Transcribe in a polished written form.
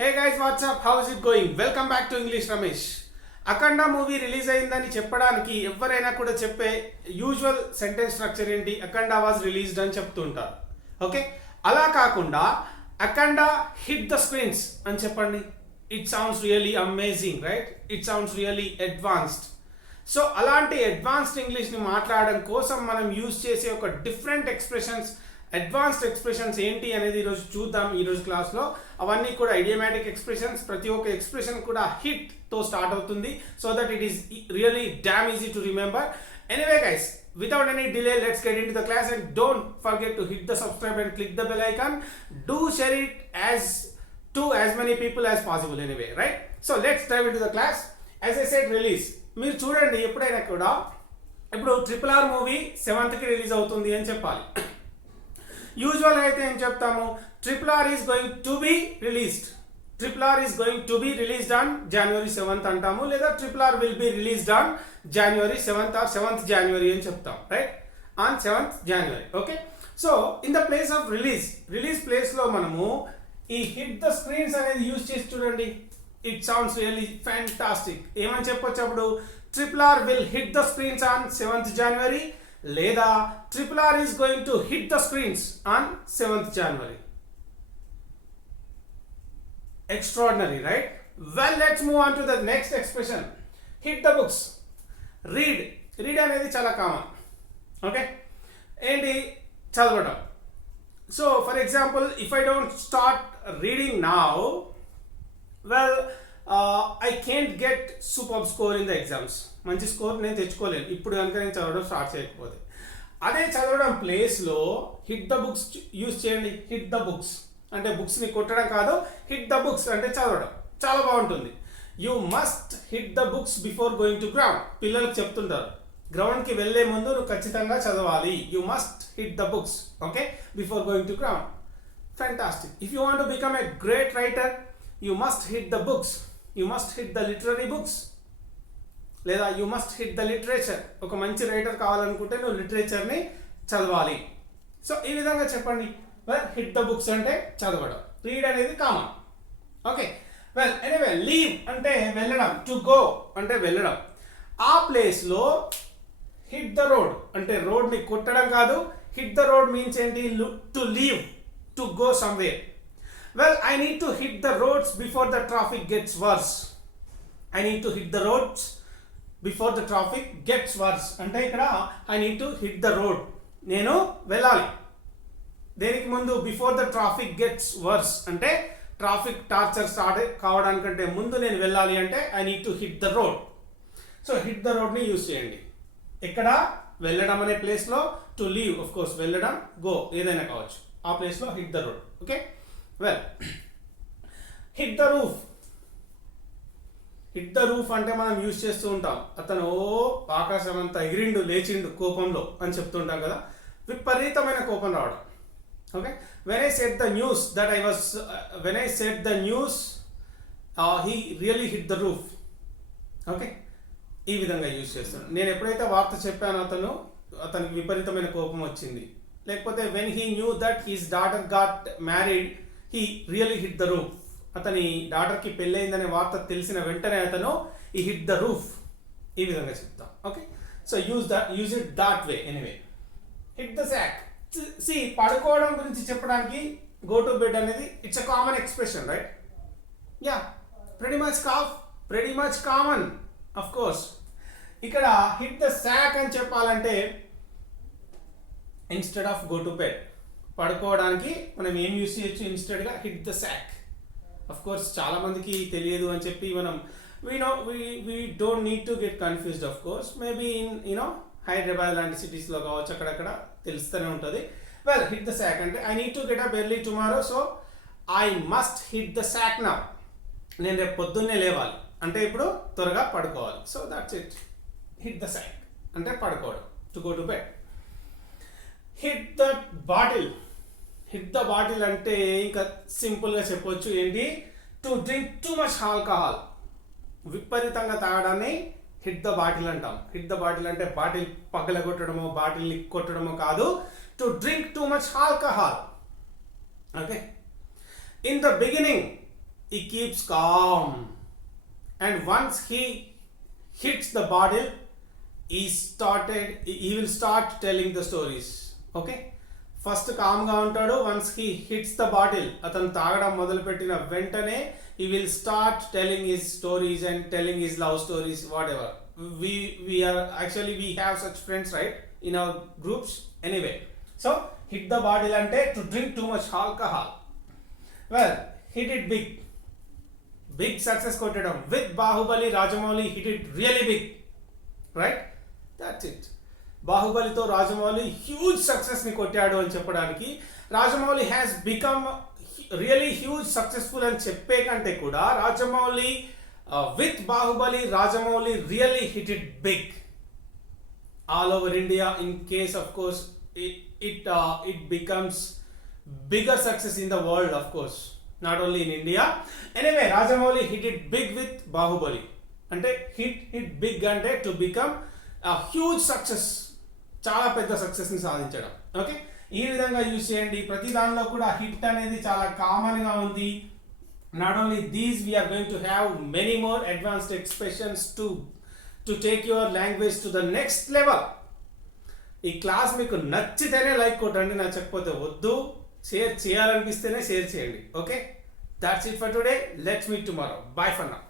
Hey guys, what's up? How is it going? Welcome back to English Ramesh. Akhanda movie release అయిందని చెప్పడానికి ఎవరైనా కూడా చెప్పే usual sentence structure ఏంటి? అఖండ was released అని చెప్తుంటారు. ఓకే, అలా కాకుండా అఖండ హిట్ ద స్క్రీన్స్ అని చెప్పండి. It sounds really amazing, right? It sounds really advanced. So అలాంటి అడ్వాన్స్డ్ ఇంగ్లీష్ని మాట్లాడడం కోసం మనం యూజ్ చేసే ఒక డిఫరెంట్ ఎక్స్ప్రెషన్స్, అడ్వాన్స్డ్ ఎక్స్ప్రెషన్స్ ఏంటి అనేది ఈరోజు చూద్దాం. ఈరోజు క్లాస్లో అవన్నీ కూడా ఐడియామాటిక్ ఎక్స్ప్రెషన్స్. ప్రతి ఒక్క ఎక్స్ప్రెషన్ కూడా హిట్తో స్టార్ట్ అవుతుంది, so that it is really damn easy to remember. Anyway guys, without any delay, let's get into the class and don't forget to hit the subscribe and click the bell icon. Do share it to as many people as possible anyway, right? So let's dive into the class. As I said, release. మీరు చూడండి, ఎప్పుడైనా కూడా ఇప్పుడు RRR movie 7th release అవుతుంది అని చెప్పాలి. యూజువల్గా అయితే ఏం చెప్తాము? RRR is going to be released. RRR is going to be released on January 7th అంటాము, లేదా RRR will be released on January 7th or 7th January అని చెప్తాం, right? On 7th January. Okay, so in the place of release ప్లేస్లో మనము ఈ hit the screens అనేది యూజ్ చేసి చూడండి. It sounds really fantastic. ఏమని చెప్పొచ్చు అప్పుడు? RRR will hit the screens on 7th January, లేదా RRR is going to hit the screens on 7th January. Extraordinary, right? Well, let's move on to the next expression. Hit the books. Read అనేది చాలా common. Okay, ఏంటి? చదవడం. So for example, if I don't start reading now, well I can't get super score in the exams. మంచి స్కోర్ నేను తెచ్చుకోలేను ఇప్పుడు కనుక నేను చదవడం స్టార్ట్ చేయకపోతే. అదే చదవడం ప్లేస్లో హిట్ ద బుక్స్ యూజ్ చేయండి. హిట్ ద బుక్స్ అంటే బుక్స్ని కొట్టడం కాదు, హిట్ ద బుక్స్ అంటే చదవడం. చాలా బాగుంటుంది. You must hit the books before going to ground. పిల్లలకు చెప్తుంటారు, గ్రౌండ్కి వెళ్ళే ముందు నువ్వు ఖచ్చితంగా చదవాలి. You must hit the books, okay, before going to ground. Fantastic. If you want to become a great writer, you must hit the books. You must hit the literary books, లేదా you must hit the literature. ఒక మంచి రైటర్ కావాలనుకుంటే నువ్వు లిటరేచర్ని చదవాలి. సో ఈ విధంగా చెప్పండి. వెల్, హిట్ ద బుక్స్ అంటే చదవడం. రీడ్ అనేది common. Okay, well anyway, leave అంటే వెళ్ళడం. టు గో అంటే వెళ్ళడం. ఆ ప్లేస్లో హిట్ ద రోడ్ అంటే రోడ్ని కొట్టడం కాదు. హిట్ ద రోడ్ మీన్స్ ఏంటి? To leave, to go somewhere. Well, I need to hit the roads before the traffic gets worse. I need to hit the roads before the traffic gets worse అంటే ఇక్కడ I need to hit the road, నేను వెళ్ళాలి. దేనికి ముందు? Before the traffic gets worse అంటే traffic torture start కావడానికంటే ముందు నేను వెళ్ళాలి అంటే I need to hit the road. So hit the రోడ్ని యూజ్ చేయండి. ఎక్కడ? వెళ్ళడం అనే ప్లేస్లో. టు లీవ్, ఆఫ్ కోర్స్, వెళ్ళడం, గో ఏదైనా కావచ్చు. ఆ ప్లేస్లో hit the road. Okay, well, hit the roof. Hit the roof అంటే మనం యూజ్ చేస్తూ ఉంటాం. అతను ఆకాశం అంతా ఎగిరిండు, లేచిండు కోపంలో అని చెప్తుంటాం కదా. విపరీతమైన కోపం రావడం. Okay, when I said the news he really hit the roof. Okay, ఈ విధంగా యూజ్ చేస్తాను. నేను ఎప్పుడైతే వార్త చెప్పానో అతనికి విపరీతమైన కోపం వచ్చింది. లేకపోతే when he knew that his daughter got married, he really hit the roof. అతని డాటర్కి పెళ్ళయిందనే వార్త తెలిసిన వెంటనే అతను he hit the roof. ఈ విధంగా చెప్తాం. Okay, so use it that way. Anyway, hit the sack. See, పడుకోవడం గురించి చెప్పడానికి గో టు బెడ్ అనేది it's a common expression, right? Yeah, pretty much common of course. ఇక్కడ హిట్ ద సాక్ అని చెప్పాలంటే instead of go to bed, పడుకోవడానికి మనం ఏం యూస్ చేయొచ్చు? ఇన్స్టెడ్గా hit the sack. Of course చాలా మందికి తెలియదు అని చెప్పి మనం we don't need to get confused, of course. Maybe in Hyderabad లాంటి సిటీస్లో కావచ్చు, అక్కడక్కడ తెలుస్తూనే ఉంటుంది. వెల్, హిట్ ద సాక్ అంటే I need to get up early tomorrow, so I must hit the sack now. నేను రేపు పొద్దున్నే లేవాలి అంటే ఇప్పుడు త్వరగా పడుకోవాలి. So that's it. Hit the sack అంటే పడుకోవడం, to go to bed. Hit the bottle. Hit the bottle అంటే ఇంకా సింపుల్గా చెప్పొచ్చు ఏంటి? To drink too much alcohol. విపరీతంగా తాగడాన్ని హిట్ ద బాటిల్ అంటాం. హిట్ ద బాటిల్ అంటే బాటిల్ పగలగొట్టడమో బాటిల్ని కొట్టడమో కాదు. To drink too much alcohol. Okay, in the beginning he keeps calm, and once he hits the bottle, he will start telling the stories. Okay, first కామ్గా ఉంటాడు. Once he hits the bottle, అతను తాగడం మొదలుపెట్టిన వెంటనే he will start telling his stories and telling his love stories, whatever. We have such friends, right, in our groups. Anyway, so hit the bottle అంటే to drink too much alcohol. Well, he did big success కొట్టడం. With Bahubali, Rajamouli hit it really big, right? That's it. బాహుబలితో Rajamouli huge సక్సెస్ని కొట్టాడు అని చెప్పడానికి, Rajamouli has become really huge successful అని చెప్పే కంటే కూడా Rajamouli with Baahubali, Rajamouli really hit it big all over India. In case of course it becomes bigger success in the world, of course, not only in India. Anyway, Rajamouli hit it big with Bahubali. అంటే hit big అంటే to become a huge success, చాలా పెద్ద సక్సెస్ని సాధించడం. ఓకే, ఈ విధంగా యూజ్ చేయండి. ప్రతి దానిలో కూడా హిట్ అనేది చాలా కామన్గా ఉంది. Not only these, we're going to have many more advanced expressions to take your language to the next level. ఈ క్లాస్ మీకు నచ్చితేనే లైక్ కొట్టండి, నచ్చకపోతే వద్దు. షేర్ చేయాలనిపిస్తేనే షేర్ చేయండి. Okay, that's it for today. Let's meet tomorrow. Bye for now.